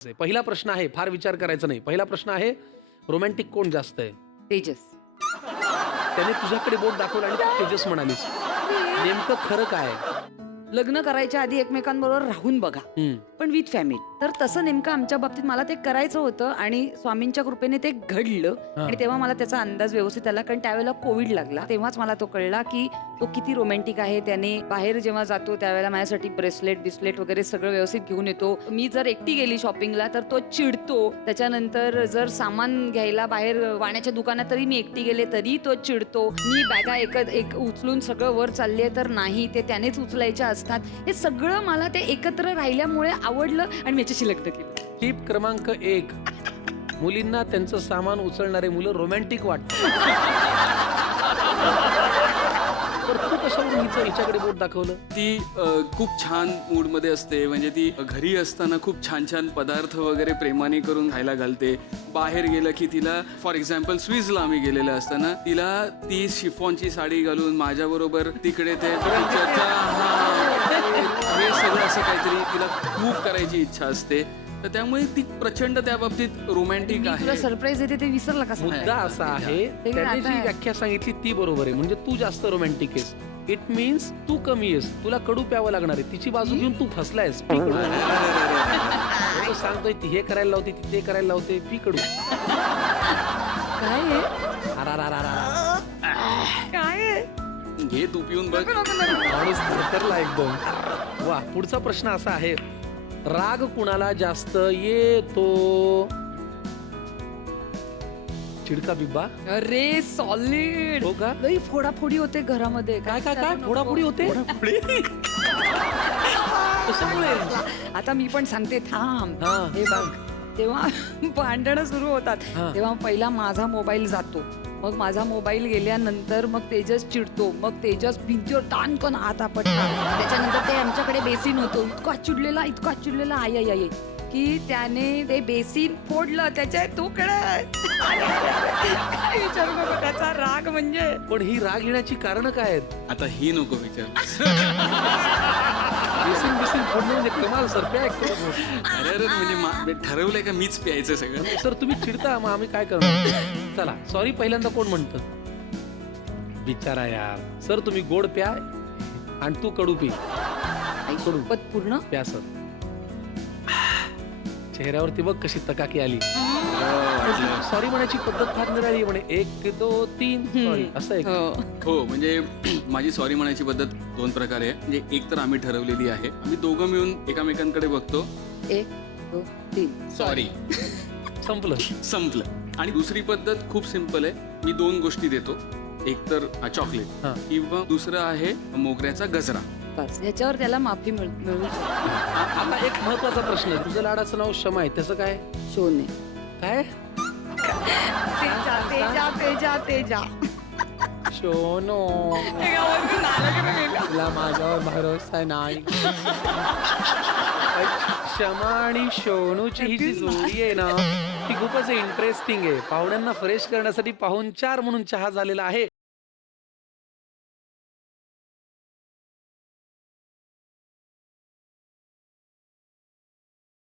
पहिला प्रश्न आहे, फार विचार करायचा नाही. पहिला प्रश्न आहे, रोमॅन्टिक कोण जास्त आहे? तेजस. त्याने तुझ्याकडे बोट दाखवलं आणि तू तेजस म्हणालीस. नेमकं खरं काय आहे? लग्न करायच्या आधी एकमेकांबरोबर राहून बघा, पण विथ फॅमिली. तर तसं नेमकं आमच्या बाबतीत मला ते करायचं होतं आणि स्वामींच्या कृपेने ते घडलं. आणि तेव्हा मला त्याचा अंदाज व्यवस्थित आला, कारण त्यावेळेला कोविड लागला. तेव्हाच मला तो कळला की तो किती रोमॅन्टिक आहे. त्याने बाहेर जेव्हा जातो त्यावेळेला माझ्यासाठी ब्रेसलेट वगैरे सगळं व्यवस्थित घेऊन येतो. मी जर एकटी गेली शॉपिंगला तर तो चिडतो. त्याच्यानंतर जर सामान घ्यायला बाहेर वाण्याच्या दुकानात तरी मी एकटी गेले तरी तो चिडतो. मी बॅगा एक उचलून सगळं वर चालली आहे तर नाही, ते त्यानेच उचलायच्या असतात. हे सगळं मला ते एकत्र राहिल्यामुळे आवडलं आणि मी याच्याशी लग्न केलं. टिप क्रमांक 1, मुलींना त्यांचं सामान उचलणारे मुलं रोमॅन्टिक वाटतात. तर तू कशावरून हिच्याकडे बोट दाखवलं? ती खूप छान मूड मध्ये असते. म्हणजे ती घरी असताना खूप छान छान पदार्थ वगैरे प्रेमाने करून खायला घालते. बाहेर गेलं की तिला, फॉर एक्झाम्पल स्विसला आम्ही गेलेलं असताना तिला ती शिफॉनची साडी घालून माझ्याबरोबर तिकडे ते हे सगळं असं काहीतरी तिला खूप करायची इच्छा असते. तर त्यामुळे ती प्रचंड त्या बाबतीत रोमॅन्टिक तुला आहे. सरप्राईज येते ते विसरला का? मुद्दा असा आहे, त्याने जी व्याख्या सांगितली ती बरोबर आहे. म्हणजे तू जास्त रोमॅन्टिक आहेस. इट मीन्स तू कमी आहेस. तुला कडू प्यावं लागणार आहे. तिची बाजू घेऊन तू फसलायस. पी कडू. तो सांगतोय ती हे करायला लावते, ती ते करायला लावते. पी कडू. काय घे तू पिऊन बघ. माणूस थरथरला एकदम. वा, पुढचा प्रश्न असा आहे, राग कुणाला जास्त येतो? चिडका बिब्बा? अरे सॉलिड. हो का? लई फोडाफोडी होते घरामध्ये. काय फोडाफोडी होते? कशामुळे? आता मी पण सांगते, थांब. हा, हे बघ, तेव्हा भांडणं सुरू होतात. तेव्हा पहिला माझा मोबाईल जातो, मग माझा मोबाईल गेल्यानंतर मग तेजस चिडतो, मग तेजस भिंतीवर ताणकन हात आपटतात. त्याच्यानंतर ते आमच्याकडे बेसिन होतो, इतका चिडलेला आई की त्याने ते बेसिन फोडलं, त्याच्या तुकडे. काय विचारू नको त्याचा राग. म्हणजे पण ही राग येण्याची कारण काय आहेत? आता ही नको विचार. बेसिन फोडणं म्हणजे कमाल सर. काय अरे म्हणजे ठरवलंय का मीच प्यायचं सगळं? सर तुम्ही चिडता, मग आम्ही काय करणार? चला सॉरी पहिल्यांदा कोण म्हणतं? बिचारा यार. सर तुम्ही गोड प्या आणि तू कडू पी. कडू पूर्ण प्या सर. चेहऱ्यावरती बघ कशी तकाकी आली. सॉरी म्हणायची पद्धत फार निराळी. म्हणे 1 2 3 सॉरी असं आहे. हो, म्हणजे माझी सॉरी म्हणायची पद्धत 2 प्रकारे आहे. म्हणजे एक तर आम्ही ठरवलेली आहे, आम्ही दोघं मिळून एकमेकांकडे बघतो, 1 2 3 सॉरी, संपलं. आणि दुसरी पद्धत खूप सिंपल आहे. मी 2 गोष्टी देतो, एक तर चॉकलेट किंवा दुसरं आहे मोगऱ्याचा गजरा. बस ह्याच्यावर त्याला माफी मिळू शकते. आता एक महत्वाचा प्रश्न आहे, तुझं लाडाचं नाव क्षमा आहे, त्याचं काय? शोने. काय? तेजा शोनो, तुला माझ्यावर भरोसा नाही. क्षमा आणि शोनूची ही जी जोडी आहे ना, ती खूपच इंटरेस्टिंग आहे. पाहुण्यांना फ्रेश करण्यासाठी पाहुणचार म्हणून चहा झालेला आहे.